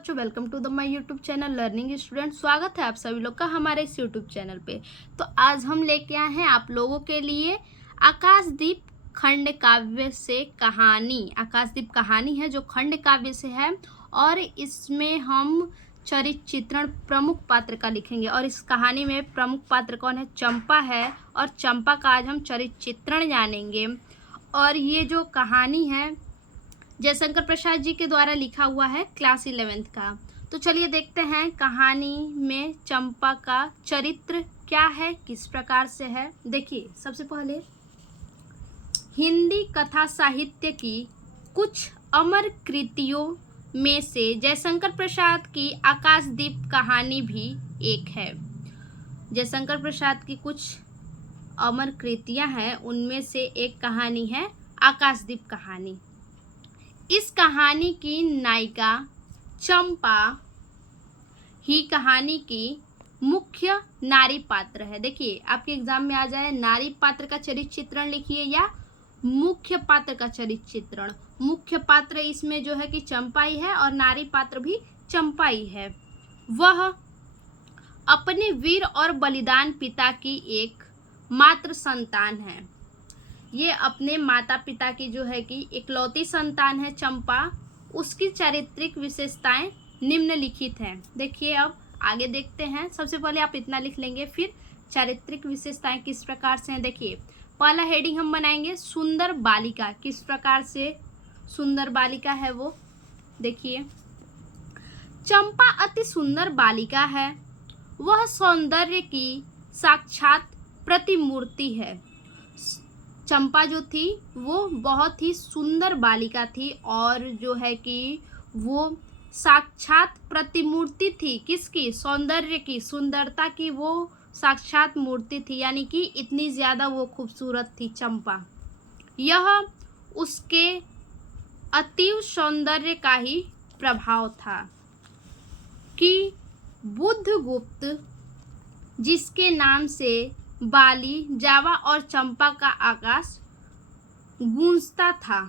बच्चों, welcome to the my YouTube channel learning student. स्वागत है आप सभी लोग का हमारे इस यूट्यूब चैनल पे। तो आज हम लेके आए हैं आप लोगों के लिए आकाशदीप खंड काव्य से कहानी। आकाशदीप कहानी है जो खंड काव्य से है और इसमें हम चरित्र चित्रण प्रमुख पात्र का लिखेंगे। और इस कहानी में प्रमुख पात्र कौन है? चंपा है। और चंपा का आज हम चरित्र चित्रण जानेंगे। और ये जो कहानी है जयशंकर प्रसाद जी के द्वारा लिखा हुआ है क्लास 11th का। तो चलिए देखते हैं कहानी में चंपा का चरित्र क्या है, किस प्रकार से है। देखिए, सबसे पहले हिंदी कथा साहित्य की कुछ अमर कृतियों में से जयशंकर प्रसाद की आकाशदीप कहानी भी एक है। जयशंकर प्रसाद की कुछ अमर कृतियां हैं, उनमें से एक कहानी है आकाशदीप कहानी। इस कहानी की नायिका चंपा ही कहानी की मुख्य नारी पात्र है। देखिए, आपके एग्जाम में आ जाए नारी पात्र का चरित्र चित्रण लिखिए या मुख्य पात्र का चरित्र चित्रण। मुख्य पात्र इसमें जो है कि चंपा ही है और नारी पात्र भी चंपा ही है। वह अपने वीर और बलिदान पिता की एक मात्र संतान है। ये अपने माता पिता की जो है कि इकलौती संतान है चंपा। उसकी चारित्रिक विशेषताएं निम्नलिखित हैं। देखिए, अब आगे देखते हैं। सबसे पहले आप इतना लिख लेंगे, फिर चारित्रिक विशेषताएं किस प्रकार से हैं। देखिए, पहला हेडिंग हम बनाएंगे सुंदर बालिका। किस प्रकार से सुंदर बालिका है वो देखिए। चंपा अति सुंदर बालिका है। वह सौंदर्य की साक्षात प्रतिमूर्ति है। चंपा जो थी वो बहुत ही सुंदर बालिका थी और जो है कि वो साक्षात प्रतिमूर्ति थी। किसकी? सौंदर्य की, सुंदरता की वो साक्षात मूर्ति थी, यानी कि इतनी ज़्यादा वो खूबसूरत थी चंपा। यह उसके अतीव सौंदर्य का ही प्रभाव था कि बुद्धगुप्त, जिसके नाम से बाली, जावा और चंपा का आकाश गूंजता था।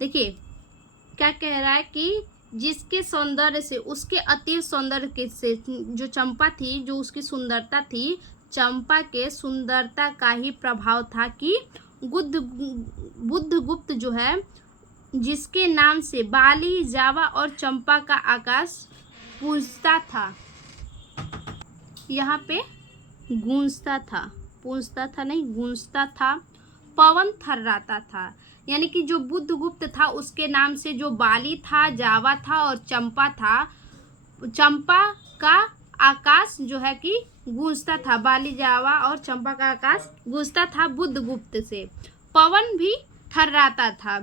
देखिए क्या कह रहा है कि जिसके सौंदर्य से, उसके अतीव सौंदर्य से जो चंपा थी, जो उसकी सुंदरता थी, चंपा के सुंदरता का ही प्रभाव था कि बुद्धगुप्त जो है, जिसके नाम से बाली, जावा और चंपा का आकाश पूजता था। यहाँ पे गूंजता था, पूजता था नहीं, गूंजता था। पवन थर्राता था, यानी कि जो बुद्धगुप्त था उसके नाम से जो बाली था, जावा था और चंपा था, चंपा का आकाश जो है कि गूंजता था। बाली, जावा और चंपा का आकाश गूंजता था बुद्धगुप्त से। पवन भी थर्राता था।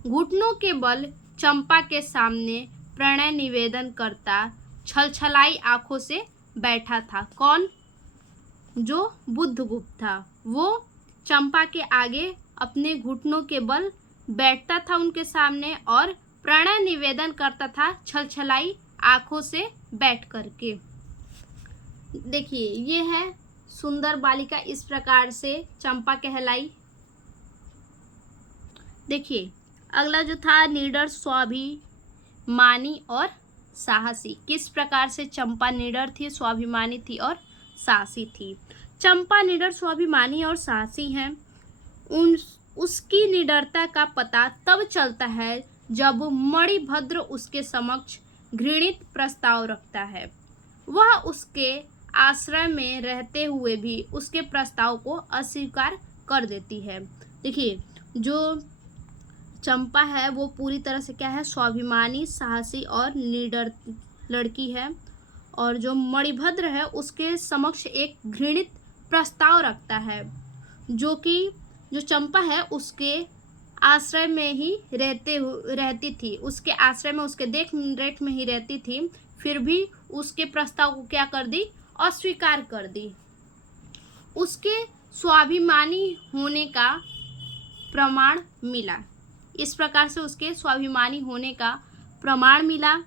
घुटनों के बल चंपा के सामने प्रणय निवेदन करता छलछलाई आंखों से बैठा था। कौन? जो बुद्धगुप्त था, वो चंपा के आगे अपने घुटनों के बल बैठता था उनके सामने और प्रणय निवेदन करता था छलछलाई आंखों से बैठ करके। देखिए, ये है सुंदर बालिका, इस प्रकार से चंपा कहलाई। देखिए, अगला जो था निडर, स्वाभिमानी और साहसी। किस प्रकार से चंपा निडर थी, स्वाभिमानी थी और साहसी थी। चंपा निडर, स्वाभिमानी और साहसी हैं। उसकी निडरता का पता तब चलता है जब मणिभद्र उसके समक्ष घृणित प्रस्ताव रखता है। वह उसके आश्रय में रहते हुए भी उसके प्रस्ताव को अस्वीकार कर देती है। देखिए, जो चंपा है वो पूरी तरह से क्या है? स्वाभिमानी, साहसी और निडर लड़की है। और जो मणिभद्र है उसके समक्ष एक घृणित प्रस्ताव रखता है, जो कि जो चंपा है उसके आश्रय में ही रहती थी, उसके आश्रय में, उसके देख रेख में ही रहती थी, फिर भी उसके प्रस्ताव को क्या कर दी? अस्वीकार कर दी। उसके स्वाभिमानी होने का प्रमाण मिला। इस प्रकार से उसके स्वाभिमानी होने का प्रमाण मिला।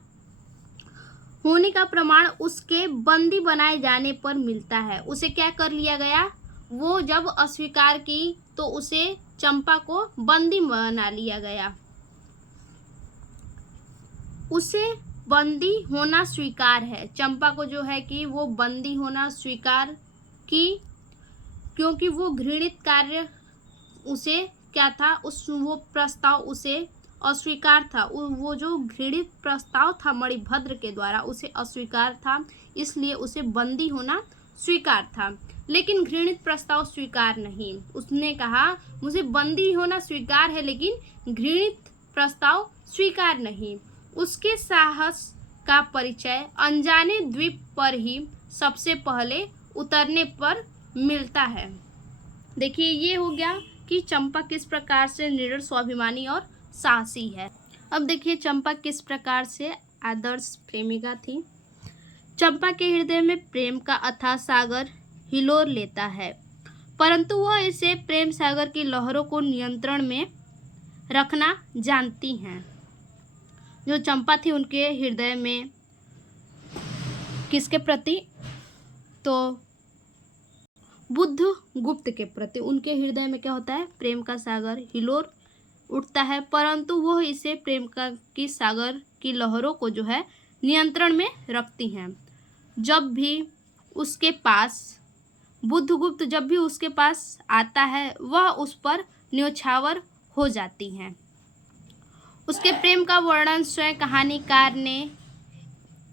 होने का प्रमाण उसके बंदी बनाए जाने पर मिलता है। उसे क्या कर लिया गया? वो जब अस्वीकार की तो उसे, चंपा को बंदी बना लिया गया। उसे बंदी होना स्वीकार है। चंपा को जो है कि वो बंदी होना स्वीकार की, क्योंकि वो घृणित कार्य उसे क्या था, उस वो प्रस्ताव उसे अस्वीकार था। वो जो घृणित प्रस्ताव था मणिभद्र के द्वारा उसे अस्वीकार था, इसलिए उसे बंदी होना स्वीकार था। लेकिन घृणित प्रस्ताव स्वीकार नहीं। उसने कहा मुझे बंदी होना स्वीकार है लेकिन घृणित प्रस्ताव स्वीकार नहीं। उसके साहस का परिचय अनजाने द्वीप पर ही सबसे पहले उतरने पर मिलता है। देखिए ये हो गया कि चंपा किस प्रकार से निडर, स्वाभिमानी और साहसी है। अब देखिए चंपा किस प्रकार से आदर्श प्रेमिका थी। चंपा के हृदय में प्रेम का अथाह सागर हिलोर लेता है, परंतु वह इसे प्रेम सागर की लहरों को नियंत्रण में रखना जानती हैं। जो चंपा थी उनके हृदय में किसके प्रति, तो बुद्ध गुप्त के प्रति उनके हृदय में क्या होता है, प्रेम का सागर हिलोर उठता है, परंतु वह इसे प्रेम का की सागर की लहरों को जो है नियंत्रण में रखती हैं। जब भी उसके पास बुद्धगुप्त जब भी उसके पास आता है वह उस पर न्योछावर हो जाती हैं। उसके प्रेम का वर्णन स्वयं कहानीकार ने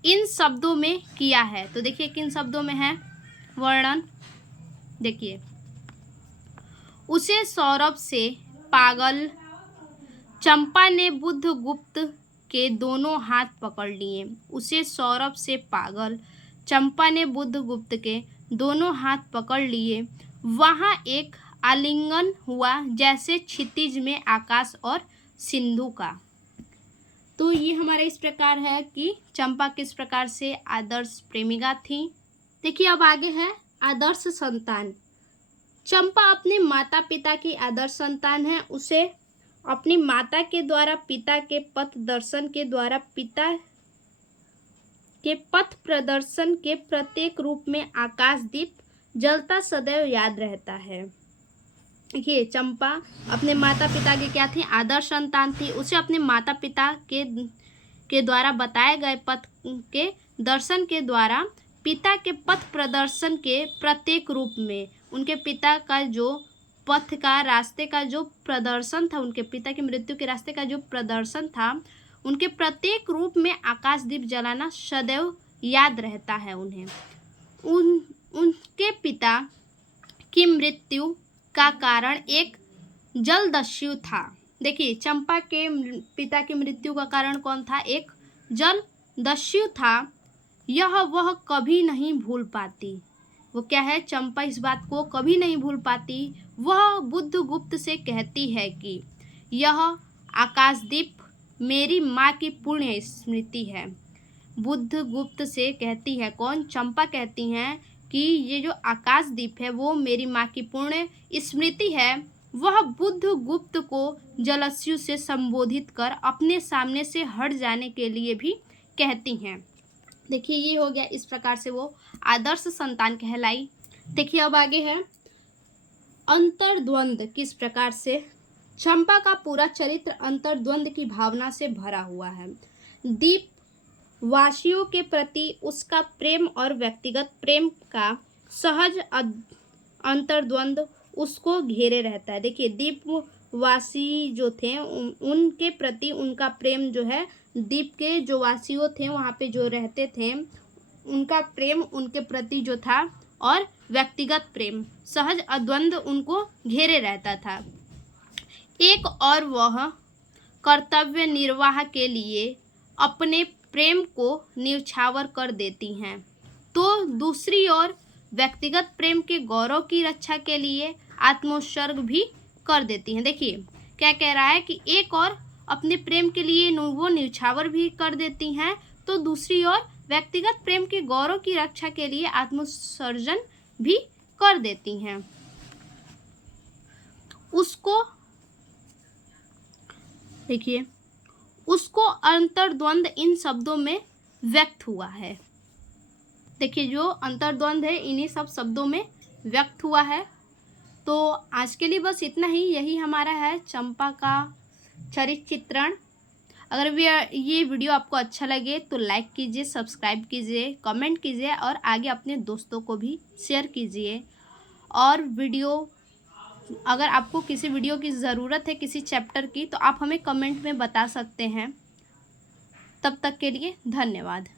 इन शब्दों में किया है। तो देखिए किन शब्दों में है वर्णन, देखिए उसे सौरभ से पागल चंपा ने बुद्धगुप्त के दोनों हाथ पकड़ लिए। उसे सौरभ से पागल चंपा ने बुद्धगुप्त के दोनों हाथ पकड़ लिए। वहाँ एक आलिंगन हुआ जैसे क्षितिज में आकाश और सिंधु का। तो ये हमारा इस प्रकार है कि चंपा किस प्रकार से आदर्श प्रेमिका थी। देखिए अब आगे है आदर्श संतान। चंपा अपने माता पिता की आदर्श संतान है। उसे अपनी माता के द्वारा पिता के पथ दर्शन के द्वारा पिता के पथ प्रदर्शन के प्रत्येक रूप में आकाशदीप जलता सदैव याद रहता है। देखिए चंपा अपने माता पिता की क्या थी, आदर्श संतान थी। उसे अपने माता पिता के द्वारा बताए गए पथ के दर्शन के द्वारा पिता के पथ प्रदर्शन के प्रत्येक रूप में उनके पिता का जो पथ का रास्ते का जो प्रदर्शन था, उनके पिता की मृत्यु के रास्ते का जो प्रदर्शन था, उनके प्रत्येक रूप में आकाशदीप जलाना सदैव याद रहता है उन्हें। उनके पिता की मृत्यु का कारण एक जलदस्यु था। देखिए चंपा के पिता की मृत्यु का कारण कौन था, एक जलदस्यु था। यह वह कभी नहीं भूल पाती। वो क्या है, चंपा इस बात को कभी नहीं भूल पाती। वह बुद्धगुप्त से कहती है कि यह आकाशदीप मेरी माँ की पुण्य स्मृति है। बुद्धगुप्त से कहती है कौन, चंपा कहती हैं कि ये जो आकाशदीप है वो मेरी माँ की पुण्य स्मृति है। वह बुद्धगुप्त को जलस्यु से संबोधित कर अपने सामने से हट जाने के लिए भी कहती हैं। देखिए ये हो गया, इस प्रकार से वो आदर्श संतान कहलाई। देखिए अब आगे है अंतर्द्वंद किस प्रकार से। चंपा का पूरा चरित्र अंतर्द्वंद की भावना से भरा हुआ है। दीप वासियों के प्रति उसका प्रेम और व्यक्तिगत प्रेम का सहज अंतर्द्वंद उसको घेरे रहता है। देखिए दीपवासी जो थे उनके प्रति उनका प्रेम जो है, द्वीप के जो वासियों थे वहाँ पे जो रहते थे उनका प्रेम उनके प्रति जो था और व्यक्तिगत प्रेम सहज अद्वंद उनको घेरे रहता था। एक और वह कर्तव्य निर्वाह के लिए अपने प्रेम को न्यौछावर कर देती हैं, तो दूसरी ओर व्यक्तिगत प्रेम के गौरव की रक्षा के लिए आत्मोत्सर्ग भी कर देती हैं। देखिए क्या कह रहा है कि एक और अपने प्रेम के लिए वो न्यौछावर भी कर देती हैं, तो दूसरी ओर व्यक्तिगत प्रेम के गौरव की रक्षा के लिए आत्मोत्सर्जन भी कर देती हैं। उसको देखिए उसको अंतर्द्वंद इन शब्दों में व्यक्त हुआ है। देखिए जो अंतर्द्वंद है इन्हीं सब शब्दों में व्यक्त हुआ है। तो आज के लिए बस इतना ही, यही हमारा है चंपा का चरित्र चित्रण। अगर ये वीडियो आपको अच्छा लगे तो लाइक कीजिए, सब्सक्राइब कीजिए, कमेंट कीजिए और आगे अपने दोस्तों को भी शेयर कीजिए। और अगर आपको किसी वीडियो की ज़रूरत है किसी चैप्टर की तो आप हमें कमेंट में बता सकते हैं। तब तक के लिए धन्यवाद।